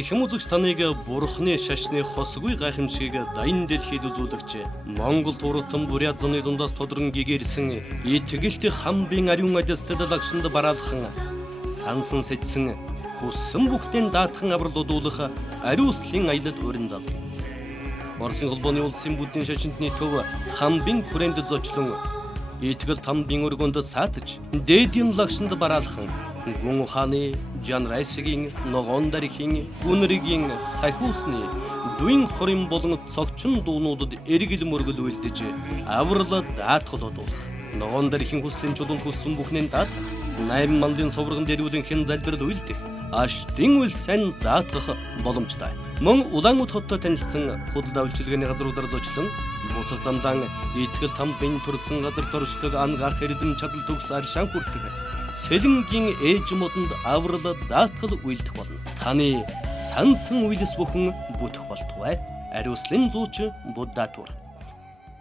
Эрхэм үзэгч таныг Бурхны шашны хосгүй гайхамшиг дайн дэлхийд үзүүлэгч Монгол туртан бүряд зуны дундаас тодорн гэгэрсэн итгэлт хамбын ариун адэстад лагшинд бараалхан сансан сэтсэн хүссэн бүхтэн даатхан аврал удуулах ариуслын аялал өрн зал. Оросын холбооны улсын бүдийн шашинтны төв хамбын хүрээнд зочлон итгэл тамбын өргөнд саатж дээдийн лагшинд бараалхан гүн ухааны жанрайсгийн ногоон дархийн үнэргийн сахиусны дуин хорин болон цогчин дуунуудад эргэл мөргөл үйлдэж аврал даатгал одуулах ногоон дархийн хүслийн чулуун хүссэн бүхнээ даатгах 8 мандын соврогон дэрүүлэн хэн залбирал үйлдэх аштын үйл сайн даатгах боломжтой. Мөн Улаанбаатар хотод танилцсан худалдаа үйлчилгээний газруудаар зочлон буцах замдаа итгэл тамбын төрсэн газар доршдог ангаах эрдэм чадал төгс аршаан хүртэх Сэлэнгийн ээж модонд аврал даатгал үйлдэх болно. Таны сансан үйлс бүхэн бүтэх болтугай. Ариуслын зууч Буддатур.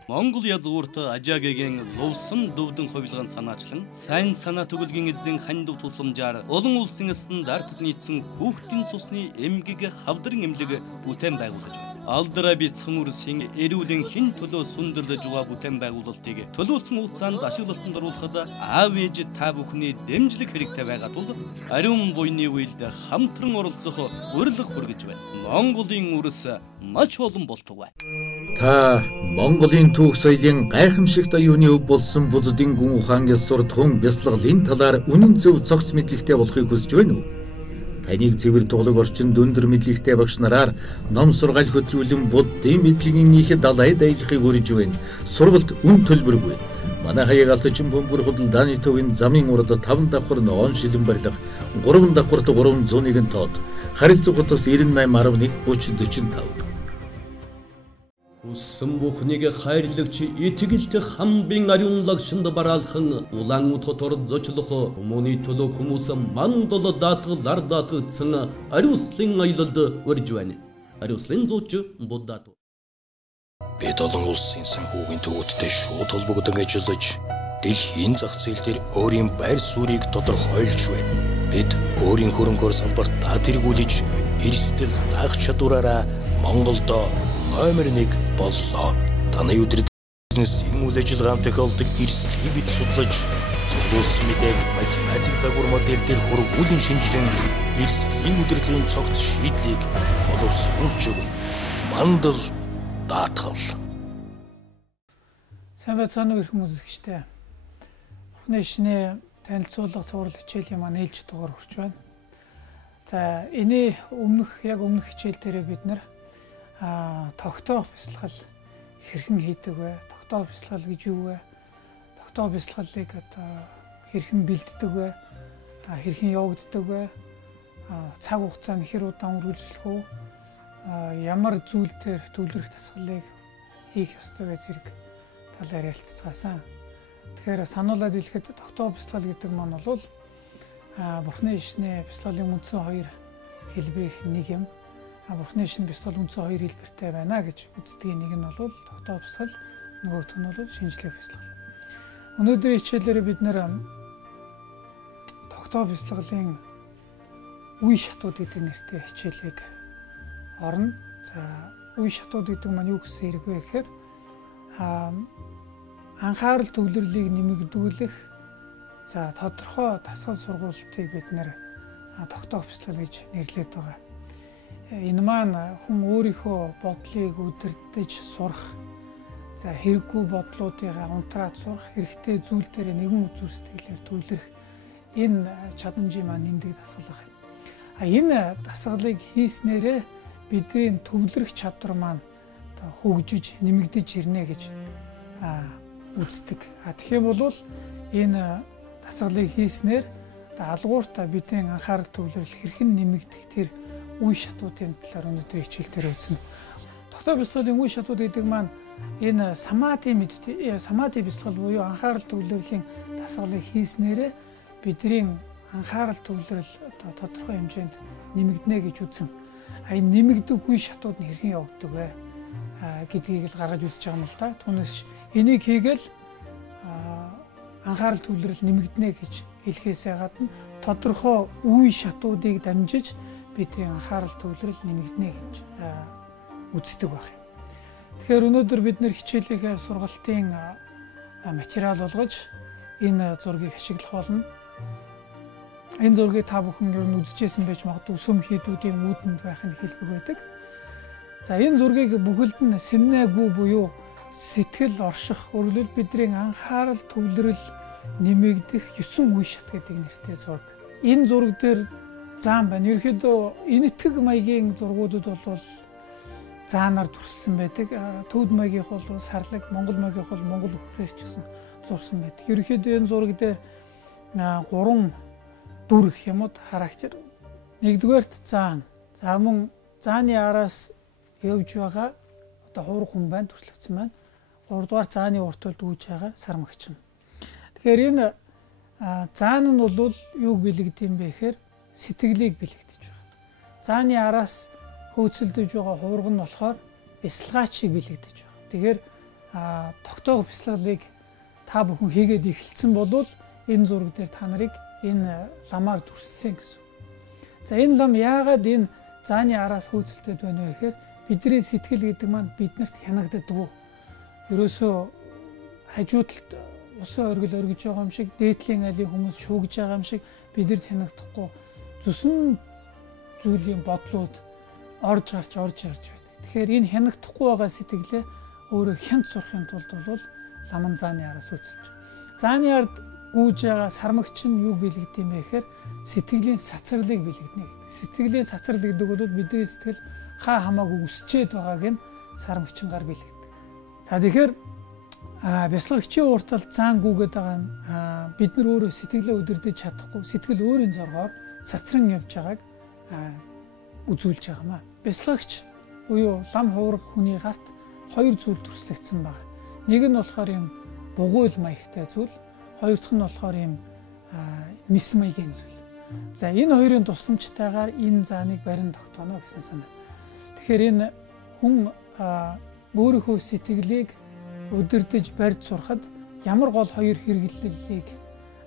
Монгол язгуурт Ажаагийн лувсан дөвдөн хувилгаан санаачлан сайн санаа төгөлгийн эзэн хандив тусламжаар олон улсын стандартад нийцсэн хүүхдийн цусны эмгэг хавдрын эмнэлэг бүтээн байгуулж байна. Алдраа бяцхан үрсийн эрүүлэн хин төлөө сүндэрлэж байгаа бүтээн байгуулалтыг төлөвлөсөн хугацаанд ашиглалтанд оруулахад аав ээж та бүхний дэмжлэг хэрэгтэй байгаа тул ариун буйны үйлд хамтран оролцох урилга хүргэж байна. Монголын үрс маш олон болтугай. Та Монголын түүх соёлын гайхамшигт аюуны өв болсон буддын гүн ухаан ёсор тун бяцлаглалын талаар үнэн зөв цогц мэдлэгтэй болохыг хүсэж байна уу? Таныг цэвэр туглаг орчин дүндэр мэдлэгтэй багш нараар ном сургаал хөтлүүлэн буддын мэдлэгийнхээ далай дайжихыг үрж байна. Сургалт үн төлбөргүй. Манай хаяг алтчин бөмбөр худалдааны төвийн замын урд 5 давхар ногоон шилэн барилга, 3 давхарт 301 тоод, харилцаа хотоос 9811 3045. Хүссэн бүхнийг хайрлагч итгэлт хамбын ариун лагшинд бараалхан Улаанбаатар зочлох хүмүүний төлөө хүмүүс мандал даатгалаар даатгдсан ариуслын аялалд өрж байна. Ариуслын зууч Буддатур. Бид олон улсын санхүүгийн төвөдтэй шууд холбогдсон ажиллаж дэлхийн зах зээл дээр өөрийн байр суурийг тодорхойлж байна. Бид өөрийн хөрөнгөөр салбартаа тэргүүлж эрсдэл даах чадвараараа Монголд номер 1 боллоо. Таны өдөр бизнесийн үйл ажиллагаанд тохиолдог эрсдлийг бид судлаж, зөвлөсөн мэдээг математик загвар модель дээр хургуулын шинжилэн эрсдлийн удирдлагын цогц шийдлийг боловсруулж өгнө. Мандал даатгал. Сайн байцгаана уу эрхэм үзэгчдээ. Бурхны шинэ танилцуулга цуврал хичээлийн маань ээлж дугаар хүрч байна. За энэ өмнөх хичээл дээр бид нар тогтоох бясалгал хэрхэн хийдэг вэ? Тогтоох бясалгал гэж юу вэ? Тогтоох бясалгалыг хэрхэн бэлддэг вэ? Хэрхэн явагддаг вэ? Цаг хугацаанд хэр удаан үргэлжлэх үү? Ямар зүйл дээр төвлөрөх дасгалыг хийх ёстой вэ зэрэг талаар ярилцгаасан. Тэгэхээр сануулад хэлэхэд тогтоох бясалгал гэдэг маань бол Бурхны шинэ бясалгалын үндсэн хоёр хэлбэрийн нэг юм. Бурхны шинэ бясалгал үндсэн хоёр хэлбэртэй байна гэж үздгийн нэг нь бол тогтоох бясалгал, нөгөөх нь бол шинжлэх бясалгал. Өнөөдрийн хичээлээр бид нэр тогтоох бясалгалын үе шатууд гэдэг нэртэй хичээлийг орно. За үе шатууд гэдэг маань юу гэсэн хэрэг вэ гэхээр анхаарал төвлөрлийг нэмэгдүүлэх тодорхой дасгал сургалтыг бид нэр тогтоох бясалгал гэж нэрлэдэг байгаа. Энэ маань хүн өөрийнхөө бодлыг удирдах сурах, хэрэггүй бодлуудыгаа унтраад сурах, хэрэгтэй зүйл дээр нэгэн үзүүр сэтгэлээр төвлөрөх энэ чадамжийн маань нэмдэг дасгал байна. Энэ дасгалыг хийснээрээ бидний төвлөрөх чадвар маань хөгжиж, нэмэгдэж ирнэ гэж үздэг. Тэгэхээр бол энэ дасгалыг хийснээр алгууртаа бидний анхаарал төвлөрөл хэрхэн нэмэгдэх тэр үе шатуудын талаар өнөөдрийн хичээл дээр үзнэ. Тогтоох бясалгалын үе шатууд гэдэг маань энэ самади бясалгал буюу анхаарал төвлөрлийн дасгалыг хийснээрээ бидний анхаарал төвлөрөл тодорхой хэмжээнд нэмэгдэнэ гэж үзнэ. Энэ нэмэгдэх үе шатууд нь хэрхэн явагддаг вэ гэдгийг л гаргаж үзэж байгаа юм л да. Түүнээс энийг хийгээл анхаарал төвлөрөл нэмэгдэнэ гэж хэлхээсээ гадна тодорхой үе шатуудыг дамжиж бидний анхаарал төвлөрөл нэмэгдэнэ гэж үздэг байх юм. Тэгэхээр өнөөдөр бид нэр хичээлийнхээ сургалтын материал болгож энэ зургийг ашиглах болно. Энэ зургийг та бүхэн ер нь үзчихсэн байж магадгүй сүм хийдүүдийн үүдэнд байх нь хэлбэг байдаг. За энэ зургийг бүхэлд нь сэмнэгүй буюу сэтгэл орших, өөрөлдвөл бидний анхаарал төвлөрөл нэмэгдэх 9 үе шат гэдэг нэртэй зураг. Энэ зураг дээр заан байна. Ерөнхийдөө энэтхэг маягийн зургуудад бол заанаар дүрссэн байдаг. Төвд маягийнх бол сарлаг, монгол маягийнх бол монгол өхрөөс ч гэсэн зурсан байдаг. Ерөнхийдөө энэ зураг дээр 3 дүр гэх юм уу характер. Нэгдүгээрт заан. За мөн зааны араас явж байгаа одоо хуурах хүн байна, төслөгцсөн байна. 3 дугаар зааны урт талд үүж байгаа сармагч. Тэгэхээр энэ заан нь бол юуг бэлэгдэв юм бэ гэхээр сэтгэлийг бэлэгдэж байгаа. Зааны араас хөөцөлдөж байгаа хуурга нь болохоор бясалгаачийг бэлэгдэж байгаа. Тэгэхээр тогтоох бясалгалыг та бүхэн хийгээд эхэлсэн бол энэ зураг дээр та нарыг энэ ламаар дүрссэн гэсэн. За энэ лам яагаад энэ зааны араас хөөцөлдөд байна вэ гэхээр бидний сэтгэл гэдэг маань биднэрт хянагддаг. Ерөөсөө хажуу талд усан оргил оргиж байгаа юм шиг, дээдлийн айлын хүмүүс шүүгж байгаа юм шиг бидэрт хянагдахгүй зүсэн зүйлийн бодлууд орж гарч байдаг. Тэгэхээр энэ хянагдахгүй байгаа сэтгэлээ өөрөө хянт сурахын тулд бол ламан зааны араас хөөцөлж. Зааны ард гүйж байгаа сармагч нь юу бэлэгдэв юм бэ гэхээр сэтгэлийн сацралыг бэлэгдэнэ гэдэг. Сэтгэлийн сацрал гэдэг бол бидний сэтгэл хаа хамаагүй өсчээд байгааг нь сармагчингаар бэлэгдэг. За тэгэхээр бясалгагчийн уртал заан гүгээд байгаа нь бид нар өөрөө сэтгэлээ удирдах чадахгүй, сэтгэл өөрийн зоргоор сацран явж байгааг үзүүлж байгаамаа. Бясалгагч буюу лам хуурах хүний гарт 2 зүйл дүрслэгдсэн байна. Нэг нь болохоор юм бугуйл маягтай зүйл, хоёр дахь нь болохоор юм мис маягийн зүйл. За энэ хоёрын тусламжтайгаар энэ зааныг барин тогтооно гэсэн санаа. Тэгэхээр энэ хүн өөрийнхөө сэтгэлийг удирдах барьж сурахад ямар гол 2 хэрэглэлийг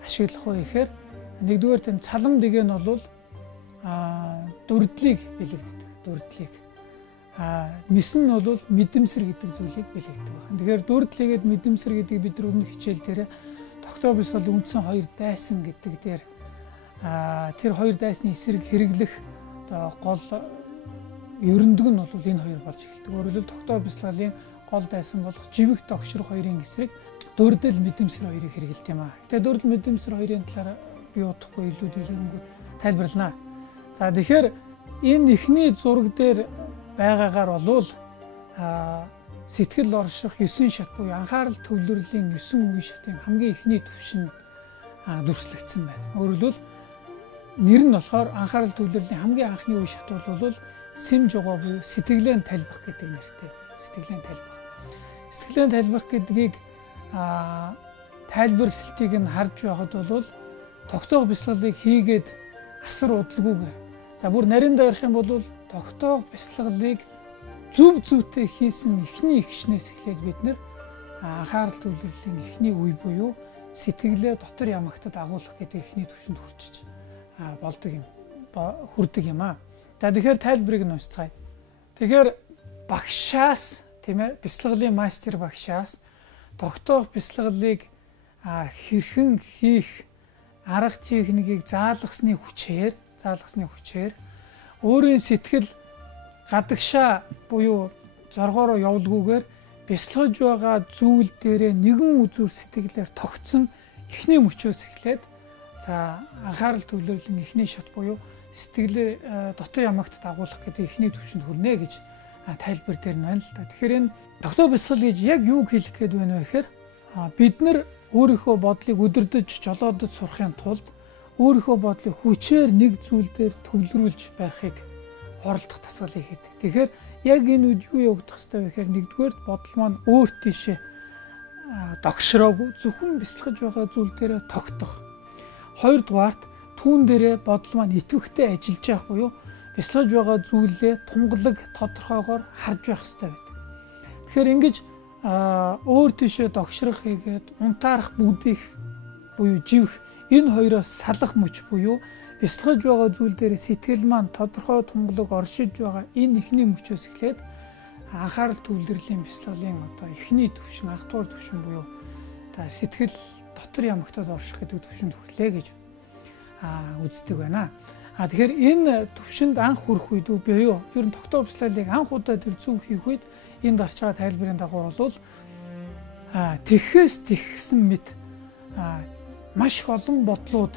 ашиглах вэ гэхээр нэгдүгээр энэ цалам дэг нь бол дурдлыг бэлэгддэг. Дурдлыг. Мис нь бол мэдэмсэр гэдэг зүйлийг бэлэгддэг байна. Тэгэхээр дурдлыгээд мэдэмсэр гэдэг бид нар өмнөх хичээл дээр тогтоо бясалгалын үндсэн 2 дайсан гэдэг дээр тэр 2 дайсны эсрэг хэрэглэх одоо гол ерөндөг нь бол энэ 2 болж эхэлдэг. Өөрөөр хэлбэл тогтоо бясалгалын гол дайсан болох живэх тогшрох 2-ын эсрэг дурдл мэдэмсэр 2-ыг хэрэгэлт юм аа. Гэтэ дурдл мэдэмсэр 2-ын талаар би удахгүй илүү дэлгэрэнгүй тайлбарлана. За тэгэхээр энэ эхний зураг дээр байгаагаар болвол сэтгэл орших 9 шат буюу анхаарал төвлөрлийн 9 үе шатын хамгийн эхний түвшин дүрслэгдсэн байна. Өөрөөр хэлбэл нэр нь болохоор анхаарал төвлөрлийн хамгийн анхны үе шат бол сэмж байгаа буюу сэтгэлээ тайлбах гэдэг нэртэй. Сэтгэлээ тайлбах. Сэтгэлээ тайлбах гэдгийг тайлбарлалтыг нь харж байхад бол тогтоох бясалгалыг хийгээд асар удалгүйгээр. За бүр нарийн дээрх юм бол тогтоох бясалгалыг зөв зүйтэй хийсэн эхний ихшнээс эхлээд бид нэр анхаарал төвлөрлийн эхний үе буюу сэтгэлээ дотор ямагтад агуулах гэдэг эхний түвшинд хүрчиж болдог юм хүрдэг юм аа. За тэгэхээр тайлбарыг нь уншицгаая. Тэгэхээр багшаас тийм ээ бясалгалын мастер багшаас тогтоох бясалгалыг хэрхэн хийх арга техникийг заалгасны хүчээр өөрийн сэтгэл гадагшаа буюу зоргоороо явуулгүйгээр бясалгаж байгаа зүйл дээрээ нэгэн үзүүр сэтгэлээр тогтсон эхний мөчөөс эхлээд за анхаарал төвлөрлийн эхний шат буюу сэтгэлээ дотор ямагтад агуулах гэдэг эхний түвшинд хүрнэ гэж тайлбар дээр нь байна л да. Тэгэхээр энэ тогтоох бясалгал гэж яг юуг хэлэх гээд байна вэ гэхээр бид нар өөрийнхөө бодлыг удирдах, жолоодож сурахын тулд өөрийнхөө бодлыг хүчээр нэг зүйл дээр төвлөрүүлж байхыг оролдох тасгалыг хийдэг. Тэгэхээр яг энэ үед юу явагдах ёстой вэ гэхээр нэгдүгээр бодол маань өөр тийшээ догшроогүй зөвхөн бясалгаж байгаа зүйл дээр тогтох. Хоёрдугаарт түүн дээрээ бодол маань идэвхтэй ажиллаж явах буюу бясалгаж байгаа зүйлээ тунгалаг тодорхойгоор харж байх ёстой байдаг. Тэгэхээр ингэж өөр тийшээ догшрох хийгээд унтаарах бүдих буюу живх энэ хоёроос салах мөч буюу бясалгаж байгаа зүйл дээр сэтгэл маань тодорхой тунгалаг оршиж байгаа энэ ихний мөчөөс эхлээд анхаарал төвлөрлийн бясалгалын одоо эхний түвшин, анх дугаар түвшин буюу одоо сэтгэл дотор ямагтад орших гэдэг түвшинд хүрлээ гэж үздэг байна. Тэгэхээр энэ түвшинд анх хүрэх үед буюу ер нь тогтоо бясалгалыг анх удаа тэр зөв хийх үед энд гарч байгаа тайлбарын дагуу бол тэгхээс тэгсэн мэт маш их олон бодлууд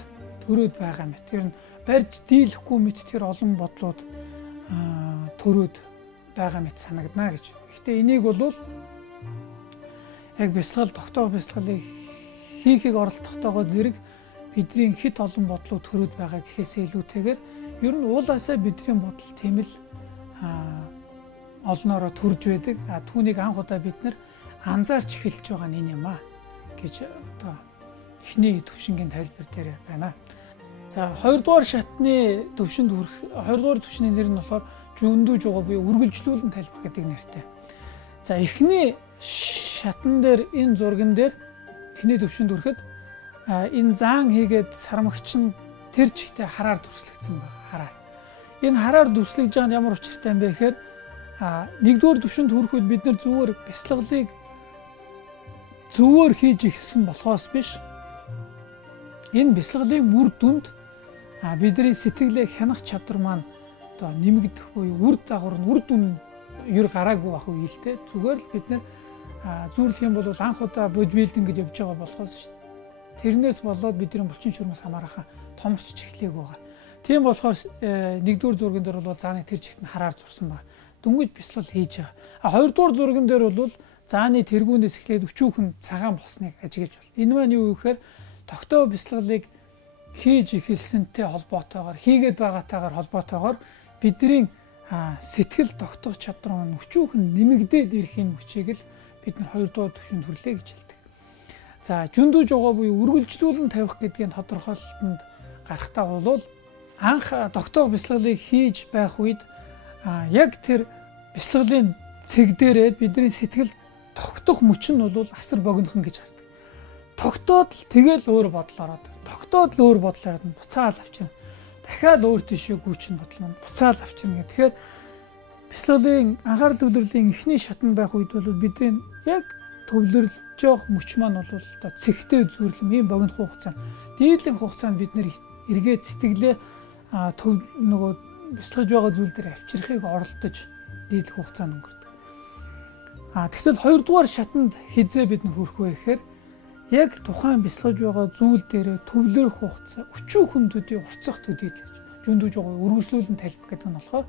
төрөөд байгаа мэт. Тэр нь барьж дийлэхгүй мэт тэр олон бодлууд төрөөд байгаа мэт санагдана гэж. Гэхдээ энийг бол яг бясалгал тогтоох бясалгалыг хийхийг оролдохдоо зэрэг бидний хит олон бодлууд төрөөд байгаа гэхээс илүүтэйгээр ер нь уулаасаа бидний бодол тийм л олноороо төрж байдаг. Түүнийг анх удаа бид нэр анзаарч эхэлж байгаа нь энэ юм аа гэж одоо эхний төвшингийн тайлбар дээр байна. За хоёрдугаар шатны төвшөнд хүрэх хоёрдугаар төвшний нэр нь болохоор жөндөөж байгаа буюу үргэлжлүүлэн тайлбар гэдэг нэртэй. За эхний шатн дээр энэ зурган дээр эхний төвшөнд хүрэхэд энэ заан хийгээд сармагч нь тэр чигтээ хараар дүрслэгдсэн байна. Хараар. Энэ хараар дүрслэгж байгаа нь ямар учиртай юм бэ гэхээр нэгдүгээр төвшөнд хүрэхэд бид нэр зүгээр бясалгалыг зөвөр хийж ихсэн болохоос биш. Энэ бясалгалын үр дүнд бидний сэтгэлээ хянах чадвар маань одоо нэмэгдэх буюу үр дагавар нь үр дүн ер гараагүй байх үе л дээ. Зүгээр л бид нэр зүйрлэх юм бол анх удаа бодибилдингэд явж байгаа болохоос шүү дээ. Тэрнээс болоод бидний булчин шүрмэс хамаарахаа томорч эхлэег байгаа. Тийм болохоор нэгдүгээр зурган дээр бол зааны тэр чигт нь хараар зурсан байна. Дөнгөж бясалгал хийж байгаа. Хоёрдугаар зурган дээр бол зааны тэргүүнээс эхлээд өчүүхэн цагаан болсныг ажиглаж байна. Энэ маань юу гэхээр тогтоо бясалгалыг хийж эхэлсэнтэй холбоотойгоор хийгээд байгаагатайгаар холбоотойгоор бидний сэтгэл тогтоох чадвар нь өчүүхэн нэмэгдээд ирэх юм хүчийг л бид нар хоёрдугаар төвшөнд хүрлээ гэж хэлдэг. За жөндөөж байгаа буюу үргэлжлүүлэн тавих гэдгийн тодорхойлолтод гарахтаа бол анх тогтоох бясалгалыг хийж байх үед яг тэр бясалгалын цэг дээрээ бидний сэтгэл тогтох мөч нь бол асар богинохон гэж хардаг. Тогтоод л тэгэл өөр бодол ороод. Тогтоод л өөр бодлоор нь буцаал авчирна. Дахиад өөр тийшээ гүйчин бодол маань буцаал авчирна гэх. Тэгэхээр бясалгалын анхаарал төвлөрлийн эхний шатнд байх үед бол бидний яг төвлөрлж явах мөч маань бол одоо цэгтэй зүрлэм ийм богино хугацаанд дийлэнх хугацаанд бид нэр эргээд сэтгэлээ нөгөө бясалгаж байгаа зүйл дээр авчрахыг оролдож дийлэнх хугацаанд өнгөрдөг. Тэгвэл хоёрдугаар шатанд хизээ бид нэр хүрэх вэ гэхээр яг тухайн бясалгаж байгаа зүйл дээр төвлөрөх хугацаа өчүүхэн төдий уртсах төдий гэж жөндөөж байгаа үргэлжлүүлэн тайлбар гэдэг нь болохоор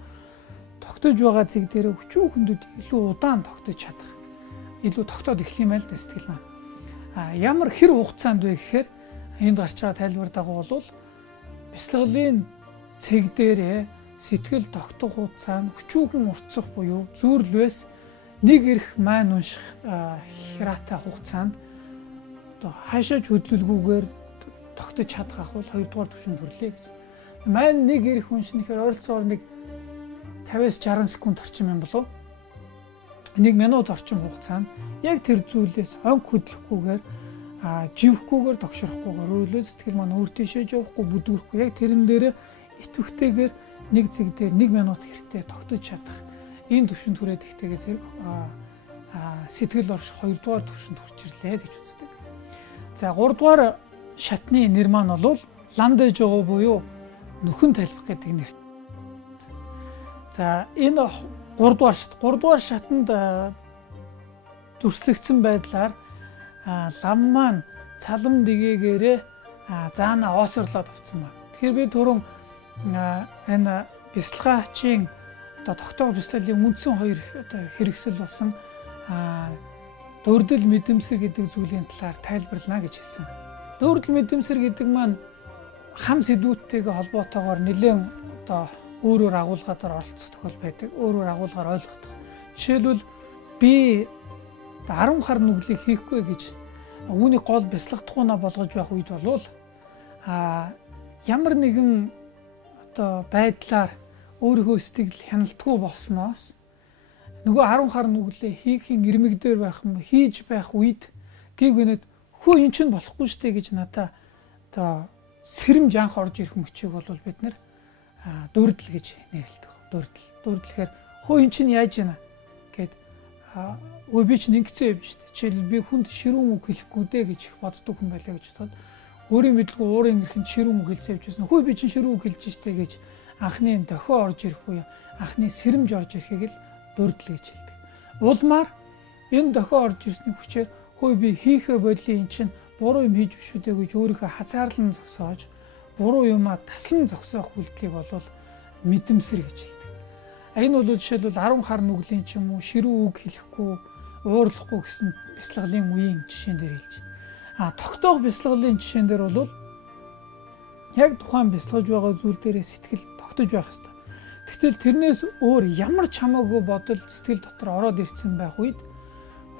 тогтож байгаа зэг дээр өчүүхэн төдий илүү удаан тогтож чадах илүү тогтоод эхлэх юм байл да сэтгэл маань. Ямар хэр хугацаанд вэ гэхээр энд гарч байгаа тайлбар дагуу бол бясалгалын цэг дээрээ сэтгэл тогтох хугацаа нь өчүүхэн уртсах буюу зүйрлвээс нэг эрх маань унших хираатай хугацаанд одоо хаашаач хөдлөлгүйгээр тогтож чадах бол хоёрдугаар төвшөнд хүрлээ гэж. Маань нэг эрх уншихнээр ойролцоогоор нэг 50-60 секунд орчим юм болов. 1 минут орчим хугацаанд яг тэр зүйлээс онг хөдлөхгүйгээр живхгүйгээр тогшрохгүйгээр өөрөлдөө сэтгэл маань өөр тийшээ явахгүй бүдгэрхгүй яг тэрэн дээр итвэхтэйгээр нэг зэг дээр 1 минут хэртээ тогтож чадах энэ төвшөнд хүрээд ихтэйгээ зэрэг сэтгэл орш 2 дугаар төвшөнд хүрч ирлээ гэж үздэг. За 3 дугаар шатны нэр маань бол ландэж байгаа буюу нөхөн тайлбах гэдэг нэр. За энэ 3 дугаар шатанд дүрслэгдсэн байдлаар лам маань цалам дэгээгээрээ заана оосрлоод авцсан байна. Тэгэхээр би түрүүн энэ бясалгаачийн одоо тогтоох бясалгалын үндсэн хоёр одоо хэрэгсэл болсон дөрдөл мэдэмсэр гэдэг зүйлийн талаар тайлбарлана гэж хэлсэн. Дөрдөл мэдэмсэр гэдэг маань хам сэдвүүдтэйгээ холбоотойгоор нэлээд одоо өөрөөр агуулгаар оролцох тохиол байдаг. Өөрөөр агуулгаар ойлгох. Жишээлбэл би 10 хар нүглийг хийхгүй гэж үүнийг гол бясалгадахуунаа болгож байх үед бол ямар нэгэн одоо байдлаар өөрийнхөө сэтгэл хяналтгүй болсноос нөгөө 10 хар нүглээ хийхин ирмэгдээр байх юм хийж байх үед гівгэнэд хөө эн чинь болохгүй штэ гэж надаа одоо сэрэмж анх орж ирэх мөчийг бол бид нэр дөрдөл гэж нэрлэдэг. Дөрдөлхээр хөө эн чинь яаж яана гэд өө би чинь ингэсэн юм шүү дээ. Жишээл би хүнд ширүүн үг хэлэхгүй дээ гэж их боддог хүн байлаа гэж бодоход өөрийн мэдлгүй уурын эрхэнд ширүүн үг хэлцээ явжсэн. Хөө би чинь ширүүн үг хэлж штэ гэж анхны дохио орж ирэх үе анхны сэрэмж орж ирэхийг л дөрдөл гэж хэлдэг. Улмаар энэ дохио орж ирсний хүчээр хөө би хийхэ бодлын эн чинь буруу юм хийж биш үү гэж өөрийнхөө хазаарлан зогсоож буруу юмаа таслан зогсоох үйлдэлийг бол мэдэмсэр гэж хэлдэг. Энэ бол жишээлбэл 10 хар нүглийн ч юм уу ширүү үг хэлэхгүй уурлахгүй гэсэн бяцлаглалын үеийн жишээн дээр хэлж байна. Тогтоох бяцлаглалын жишээн дээр бол яг тухайн бяцлагж байгаа зүйл дээрээ сэтгэл тогтож байх хэрэгтэй. Тэгтэл тэрнээс өөр ямар ч хамаагүй бодол сэтгэл дотор ороод ирсэн байх үед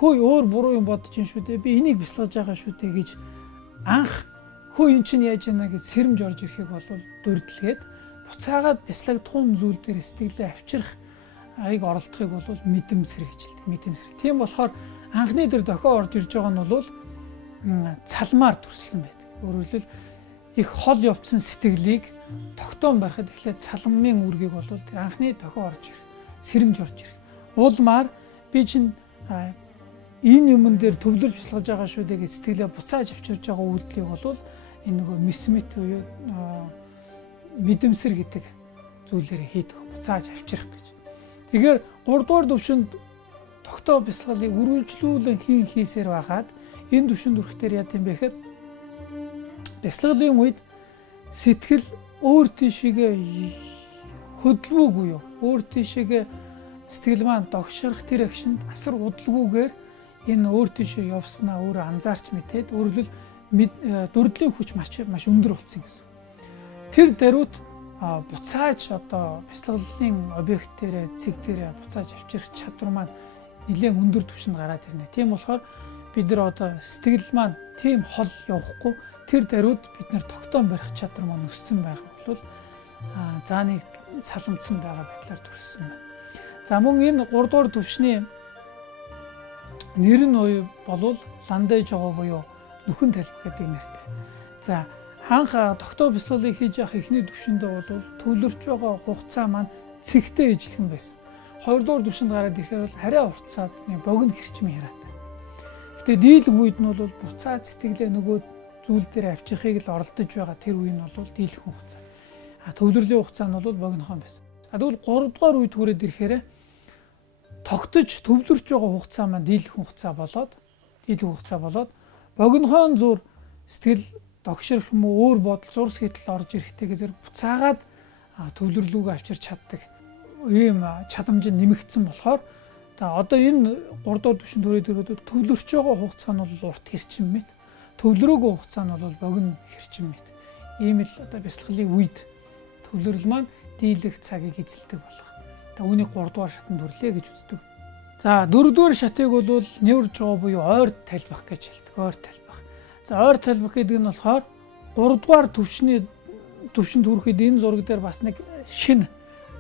хөөе өөр буруу юм бодож ин шүү дээ. Би энийг бяцлагж байгаа шүү дээ гэж анх хөө эн чинь яаж яана гэж сэрэмж орж ирэхийг бол дөрдлгээд буцаагаад бяцлагдахуун зүйл дээр сэтгэлээ авчрах аяг оролдохыг бол мэдэмсэр гэж хэлдэг. Мэдэмсэр. Тийм болохоор анхны дээр дохио орж ирж байгаа нь бол цалмаар төрсэн байдаг. Өөрөөр хэлбэл их хол явцсан сэтгэлийг тогтоон барихад эхлээд цалмын үүргийг бол тэр анхны дохио орж ирэх, сэрэмж орж ирэх. Улмаар би чинь энэ юмн дээр төвлөрж бяцлагж байгаа шүү дээ гэж сэтгэлээ буцааж авчирж байгаа үйлдэлийг бол энэ нөгөө мисмит буюу мэдэмсэр гэдэг зүйлээр хийдэг. Буцааж авчрах гэж. Тэгэхээр 3 дугаар төвшөнд тогтоо бяцлаглалыг үргэлжлүүлэн хийсээр байгаад энэ төвшөнд хүрэхээр яа гэм бэ гэхээр бяцлаглалын үед сэтгэл өөр тийшээгээ хөдөлгөөгүй юу? Өөр тийшээгээ сэтгэл маань догшрох тэр агшинд асар удалгүйгээр энэ өөр тийшээ явснаа өөрөө анзаарч мэдээд өөрөлдөл дөрдлийн хүч маш өндөр болсон гэсэн. Тэр даруйд буцааж одоо бяцлаглалын объект дээрээ цэг дээрээ буцааж авчрах чадвар маань нэлээд өндөр түвшинд гараад ирнэ. Тийм болохоор бид нар одоо сэтгэл маань тийм хол явахгүй тэр даруйд бид нар тогтоон барих чадвар маань өссөн байгаа бол зааныг саламцсан байгаа байдлаар төрсөн байна. За мөн энэ 3 дугаар түвшний нэр нь болвол ландэж байгаа буюу нөхөн талбах гэдэг нэртэй. За анх тогтоо бяцлаглалыг хийж явах эхний түвшиндээ бол төвлөрч байгаа хугацаа маань цэгтэй ижлэгэн байсан. 2 дугаар түвшинд гараад ирэхээр бол арай уртцаад богино хэрчмийн хараатай. Гэтэ дийлэх үед нь бол буцаад сэтгэлээ нөгөө зүйл дээр авчрахыг л оролдож байгаа тэр үе нь бол дийлэх хугацаа. Төвлөрлийн хугацаа нь бол богинохон байсан. Тэгвэл 3 дугаар үед хүрээд ирэхээр тогтож төвлөрч байгаа хугацаа маань дийлэх хугацаа болоод богинохон зур сэтгэл догшрох юм уу өөр бодол зурс хэтэл орж ирэхтэйгээр буцаагаад төвлөрлүүгээ авчирч чаддаг ийм чадамж нэмэгдсэн болохоор одоо энэ 3 дугаар түвшинд хүрээд төвлөрч байгаа хугацаа нь бол урт хэрчим мэт төвлөрөөгүй хугацаа нь бол богино хэрчим мэт ийм л одоо бяцлаглалын үед төвлөрөл маань дийлэх цагийг эзэлдэг болох. Үүнийг 3 дугаар шатанд хүрлээ гэж үздэг. За 4 дугаар шатыг бол нэврж байгаа буюу ойр талбах гэж хэлдэг. Ойр талбах. За ойр талбах гэдэг нь болохоор 3 дугаар түвшинд хүрэхэд энэ зураг дээр бас нэг шинэ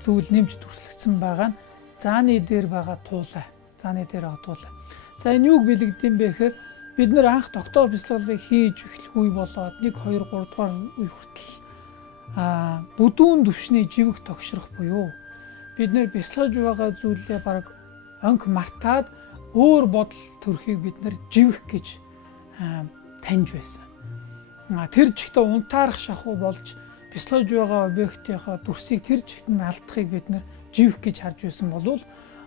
зүйл нэмж төрслөгдсөн байгаа нь зааны дээр байгаа туулай. Зааны дээр байгаа туулай. За энэ юуг бэлэгдэм бэ гэхээр бид нэр анх тогтоо бяцлаглалыг хийж эхлэх үе болоод 1 2 3 дугаар үе хүртэл бүдүүн түвшний живэх тогшрох буюу бид нэр бяцлагж байгаа зүйлээ бараг онк мартаад өөр бодол төрхийг бид нэр живэх гэж таньж байсан. Тэр чигтээ унтаарах шахуу болж бяцлагж байгаа объектийнхаа дүрсийг тэр чигт нь алдахыг бид нэр живэх гэж харж байсан бол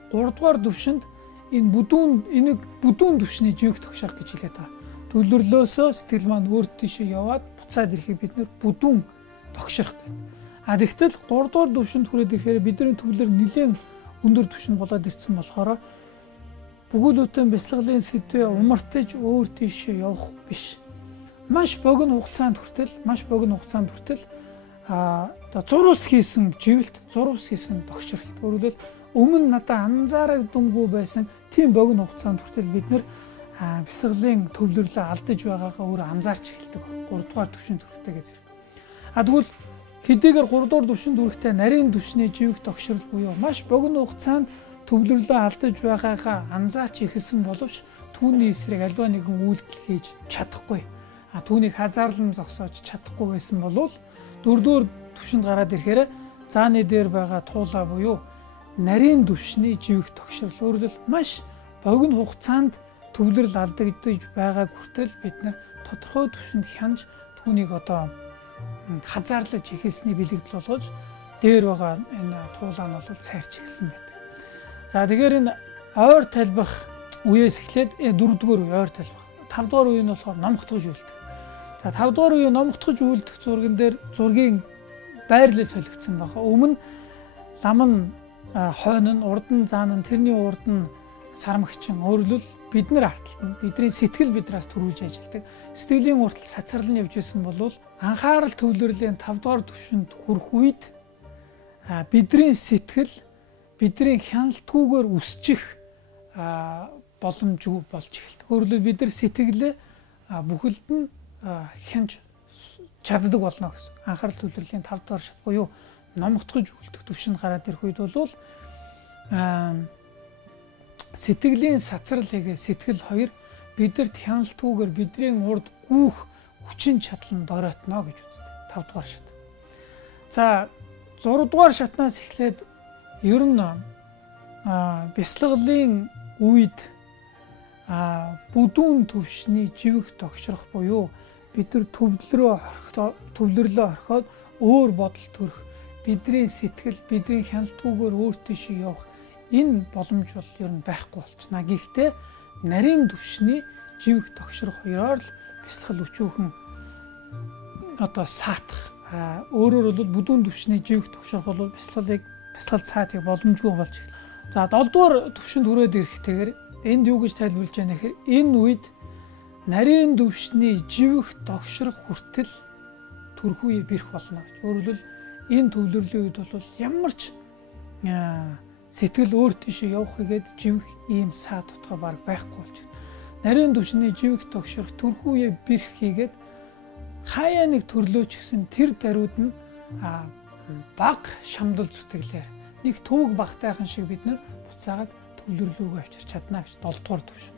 3 дугаар түвшинд энэ бүдүүн түвшний живэх тогшрох гэж хэлээд байгаа. Төвлөрлөөсөө сэтгэл маань өөр тийшээ яваад буцаад ирэхийг бид нэр бүдүүн тогшрох гэдэг. Тэгтэл 3 дугаар түвшинд хүрээд ирэхээр бидний төвлөр нэлээд өндөр түвшинд болоод ирсэн болохоор бүгүүлүүтэн бяцлаглалын сэдвээ умартаж өөр тийшээ явах биш. Маш богино хугацаанд хүртэл одоо зурвас хийсэн живэлт, зурвас хийсэн тогшролт. Өөрөлдөл өмнө надад анзаарагддаггүй байсан тийм богино хугацаанд хүртэл бид нэр бяцлаглалын төвлөрлөө алдаж байгаагаа өөрөө анзаарч эхэлдэг. 3 дугаар түвшинд хүрэхтэйгээ зэрэг. Тэгвэл хэдийгээр 3 дугаар түвшинд хүрэхдээ нарийн түвшний живэх тогшрол буюу маш богино хугацаанд төвлөрлөө алдаж байгаагаа анзаарч эхэлсэн боловч түүний эсрэг альва нэгэн үйлдэл хийж чадахгүй. түүнийг хазаарлан зогсоож чадахгүй байсан бол дөрөвдүгээр түвшинд гараад ирэхээр зааны дээр байгаа туулаа буюу нарийн түвшний живэх тогшрол өөрөлд маш богино хугацаанд төвлөрөл алдагдаж байгааг хүртэл бид нар тодорхой түвшинд хянаж түүнийг одоо хазаарлаж ихэлсний бэлэгдэл болгож дээр байгаа энэ туулаа нь бол цайрч эхэлсэн байдаг. За тэгэхээр энэ ойр талбах үеэс эхлээд 4-р үе ойр талбах. 5-р үе нь болохоор номхотгож үлдэх. За 5-р үе номхотгож үлдэх зурган дээр зургийн байрлал солигдсон байна. Өмнө лам нь хойно нь урд нь заан нь тэрний урд нь сармагчин өөрөлдөл бид нар арталт нь бидний сэтгэл бидраас төрүүлж ажилладаг. Сэтгэлийн уртал сацрал нь явж исэн бол анхаарал төвлөрлийн 5-р түвшинд хүрэх үед бидний сэтгэл бидний хяналтгүйгээр үсчих боломжгүй болж эхэлдэг. Өөрөлдөл бид нар сэтгэлээ бүхэлд нь хянж чаддаг болно гэсэн. Анхаарал төвлөрлийн 5-р шат буюу номхотгож үлдэх түвшинд гараад ирэх үед бол сэтгэлийн сацрал хийгээ сэтгэл хоёр бидэрт хяналтгүйгээр бидний урд гүйх хүчин чадал нь доройтно гэж үздэг. 5-р шат. За 6-р шатнаас эхлээд ер нь бясалгалын үед бүдүүн түвшний живэх тогшрох буюу бид нар төвлөрлөө орхиод өөр бодол төрөх, бидний сэтгэл, бидний хяналтгүйгээр өөр тийшээ явах энэ боломж бол ер нь байхгүй болчихно. Гэхдээ нарийн түвшний живэх тогшрох хоёроор л бясалгал өчүүхэн одоо саатах. Өөрөөр бол бүдүүн түвшний живэх тогшрох бол бясалгал цаатыг боломжгүй болж эхэлнэ. За 7-р түвшинд хүрээд ирэхтэйгээр энд юу гэж тайлбарлаж байна гэхээр энэ үед нарийн түвшний живэх тогшрох хүртэл төрхүйе бэрх болно гэж. Өөрөлдөл энэ төвлөрлийн үед бол ямар ч сэтгэл өөр тийшээ явах хийгээд живэх ийм саа тутгай баг байхгүй болж байна. Нарийн түвшний живэх тогшрох төрхүйе бэрх хийгээд хаяа нэг төрлөөч гэсэн тэр даруйд нь баг шамдал зүтгэлээр нэг төвөг багтайхан шиг бид нар буцаагаад төвлөрлөөгөө авчирч чадна гэж 7-р түвшин.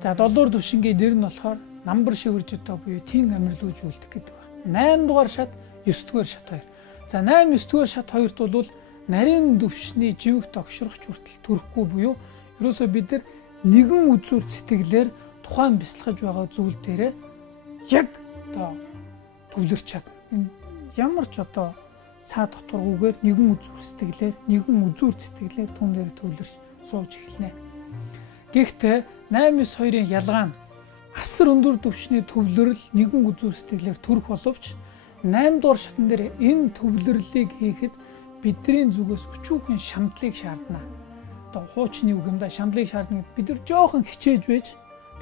За 7-р түвшингийн нэр нь болохоор намбар шивэрж одоо буюу тийн амирлууж үлдэх гэдэг байна. 8-р шат, 9-р шат 2. За 8, 9-р шат 2-т бол нарийн түвшний живэх тогшрохч хүртэл төрөхгүй буюу ерөөсөө бид нар нэгэн үзүүр сэтгэлээр тухайн бясалгаж байгаа зүйл дээрээ яг одоо төвлөрч чадна. Ямар ч одоо цаа дотургүйгээр нэгэн үзүүр сэтгэлээр түн дээр төвлөрч сууж эхэлнэ. Гэхдээ 8-9-2-ын ялгаа нь асар өндөр түвшний төвлөрөл нэгэн үзүүр сэтгэлээр төрөх боловч 8-р шатн дээр энэ төвлөрлийг хийхэд бидний зүгээс өчүүхэн шамдлыг шаардна. Одоо хуучны үг юм да, шамдлыг шаардна гэд бид нар жоохон хичээж байж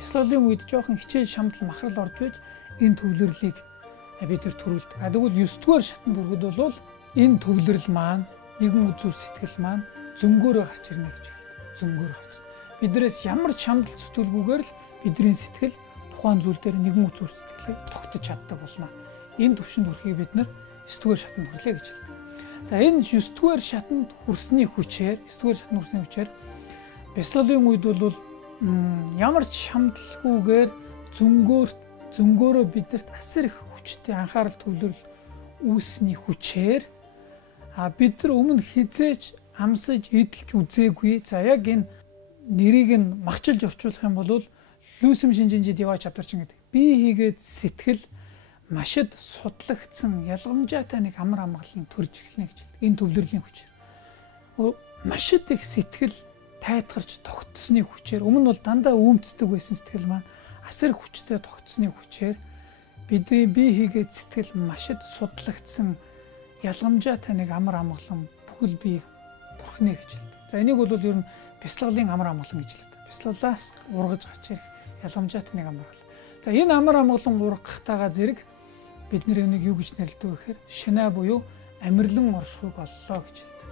бясалгалын үед жоохон хичээж шамдал махрал орж байж энэ төвлөрлийг бид нар төрүүлдэг. Тэгвэл 9-р шатнд хүргэд бол энэ төвлөрөл маань нэгэн үзүүр сэтгэл маань зөнгөөрөө гарч ирнэ гэж хэлдэг. Зөнгөөр гарч. Биднээс ямар шамдал зүтгэлгүйгээр л бидний сэтгэл тухайн зүйл дээр нэгэн үзүүр сэтгэлээ тогтож чаддаг болно. Энэ төвшөнд хүрэхийг бид нар 9-р шатнд хүрлээ гэж хэлдэг. За энэ 9-р шатнд хүрсний хүчээр бясалгалын үед бол ямар ч шамдалгүйгээр зөнгөөрөө бидэрт асар их хүчтэй анхаарал төвлөрөл үүссний хүчээр бид нар өмнө хизээж амсаж эдэлж үзээгүй. За яг энэ нэрийг нь магчилж орчуулах юм бол лүүсэм шинжинжид яваа чадварчин гэдэг. Бие хийгээд сэтгэл машид судлагдсан ялгамжаатай нэг амар амгалан төрж эхэлнэ гэж. Энэ төвлөрлийн хүчээр. Машид их сэтгэл тайтгарч тогтсны хүчээр өмнө бол дандаа үүмцдэг байсан сэтгэл маань асар хүчтэй тогтсны хүчээр бидний бие хийгээд сэтгэл машид судлагдсан ялгамжаатай нэг амар амгалан бүхэл биеийг бүрхнэ гэж хэлдэг. За энийг бол ер нь бясалгалын амар амгалан гэж хэлдэг. Бясалгалаас ургаж гарч ирэх ялгамжаатай нэг амар амгалан. За энэ амар амгалан ургахтайгаа зэрэг бид нэр энийг юу гэж нэрлэдэг вэ гэхээр шинэ буюу амирлан оршихуйг оллоо гэж хэлдэг.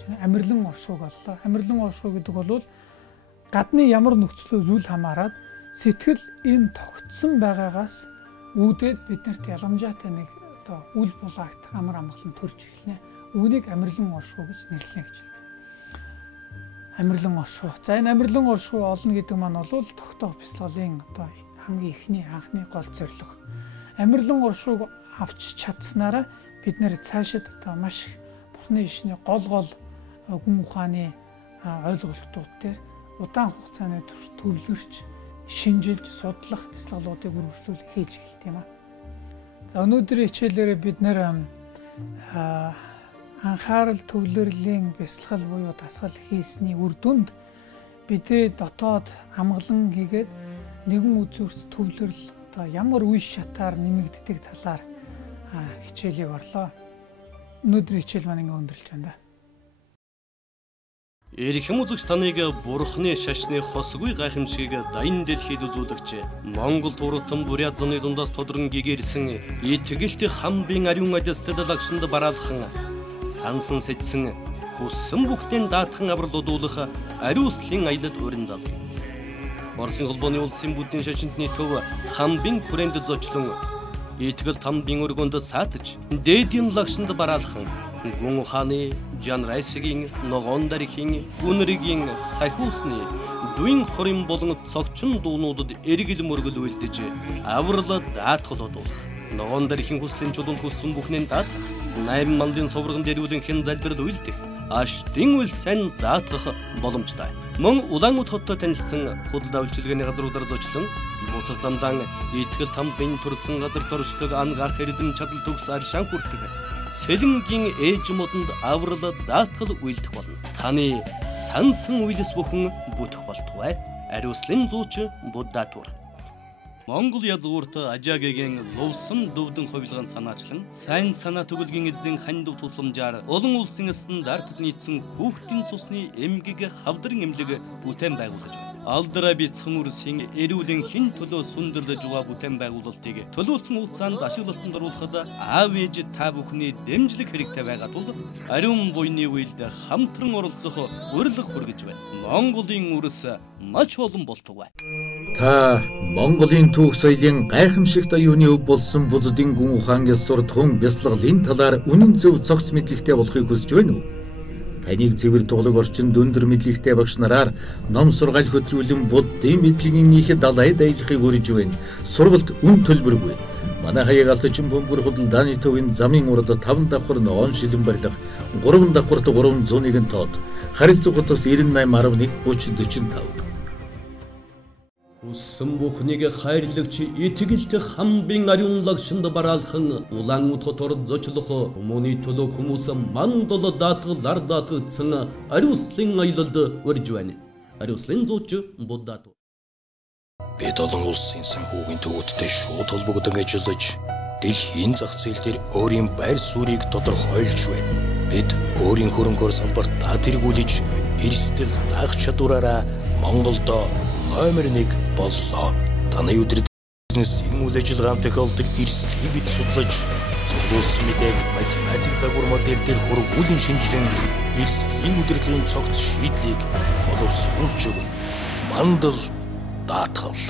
Шинэ амирлан оршихуйг оллоо. Амирлан оршихуй гэдэг бол гадны ямар нөхцлөө зүйл хамааран сэтгэл энэ тогтсон байгаагаас үүдээд биднэрт ялгамжаатай нэг одоо үл булаагт амар амгалан төрж эхэлнэ. Үүнийг амирлан оршихуй гэж нэрлэнэ гэж хэлдэг. Амирлан оршихуй. За энэ амирлан оршихуй олно гэдэг маань бол тогтоох бясалгалын одоо хамгийн ихний анхны гол зорилго. Амьрлан уршууг авч чадсанараа бид нэр цаашид одоо маш Бурхны ишний гол гүн ухааны ойлголтууд дээр удаан хугацааны турш төвлөрч, шинжилж, судлах бяцлаглуудыг үргэлжлүүлэх хийж эхэлт юм аа. За өнөөдрийн хичээлээр бид нэр анхаарал төвлөрлийн бяцлал буюу дасгал хийсний үр дүнд бидний дотоод амгалан хийгээд нэгэн үзүүрт төвлөрөл одоо ямар үе шатаар нэмэгддэг талаар хичээлийг орлоо. Өнөөдрийн хичээл маань ингээ өндөрлж байна да. Эрхэм үзэгч таныг Бурхны шашны хосгүй гайхамшгийг дайн дэлхийд үзүүлэгч Монгол туртан бурят зуны дундаас тодрон гэгэрсэн итгэлт хамбын ариун адистад лагшинд бараалхан сансан сэжсэн хүссэн бүхтэн даатхан авралуудуулах ариуслын аялал өрн зал. Оросын холбооны улсын бүдний шашинтны төв хамбын хүрээнд зочлон итгэл тамбын өргөнд саатаж дээдийн лагшинд бараалхан гүн ухааны Жан Райсгийн ногоон дархийн үнэргийн сахиусны дуин хорин болон цогчин дуунуудад эргэл мөргөл үлдэж аврал даатгалуудуулах ногоон дархийн хүслийн чулуунд хүссэн бүхнээ даатгах 8 мандын совргон дэрүүлэн хэн залбирал үлдэх аштын үл сайн даатгах боломжтой. Мөн Улаанбаатар хоттой танилцсан худалдаа үйлчилгээний газруудаар зочлон буцах замдаа итгэл тамбын төрсэн газар доршдог ангаах эрдэм чадал төгс аршаан хүртэг сэлэнгийн ээж модонд аврал даатгал үйлдэх болно. Таны сансан үйлс бүхэн бүтэх болтугай. Ариуслын зууч Буддатур. Монгол язгуурт Ажаагийн лувсан дөвдөн хувилган санаачлан сайн санаа төгөлгийн эзэн хандив тусламжаар олон улсын стандартад нийцсэн хүүхдийн цусны эмгэг хавдрын эмнэлэг бүтээн байгуулж байна. Алдара бяцхан үрсийн эрүүлийн хин төлөө сүндэрлэж байгаа бүтээн байгуулалтыг төлөвлөсөн хугацаанд ашиглалтанд оруулахад аав ээж та бүхний дэмжлэг хэрэгтэй байгаа тул ариун буйны үйлд хамтран оролцох урилга хүргэж байна. Монголын үрс маш олон болтугай. Та Монголын түүх соёлын гайхамшигт оюуны өв болсон буддын гүн ухаан ёсор тун бяцлаглалын талаар үнэн зөв цогц мэдлэгтэй болохыг хүсэж байна уу? Таныг цэвэр туглаг орчин дүндэр мэдлэгтэй багш нараар ном сургаал хөтлүүлэн буддын мэдлэгийн их далай дайлахыг урьж байна. Сургалт үн төлбөргүй. Манай хаяг алтчин бөмбөр худалдааны төвийн замын урд 5 давхар ногоон шилэн барилга, 3 давхарт 301 тоод, харилцах утас 9811 3045. Хүссэн бүхнийг хайрлагч итгэлт хамбын ариун лагшинд бараалхан Улаанбаатар зочлох хүмүүний төлөө хүмүүс мандал даатгалаар даатгдсан ариуслын аялалд урьж байна. Ариуслын зууч Буддатур. Бид олон улсын санхүүгийн төвөдтэй шууд холбогдсон ажиллаж дэлхийн зах зээл дээр өөрийн байр суурийг тодорхойлж байна. Бид өөрийн хөрөнгөөр салбартаа тэргүүлж эрсдэл даах чадвараараа Монголд номер 1 боллоо. Таны өдрөд бизнесийн үйл ажиллагаанд тохиолдог эрсдлийг бид судлаж, зөвлөсөн мэдээг математик загвар модель дээр хургуулын шинжилэн эрсдлийн удирдлагын цогц шийдлийг боловсруулж өгнө. Мандал даатгал.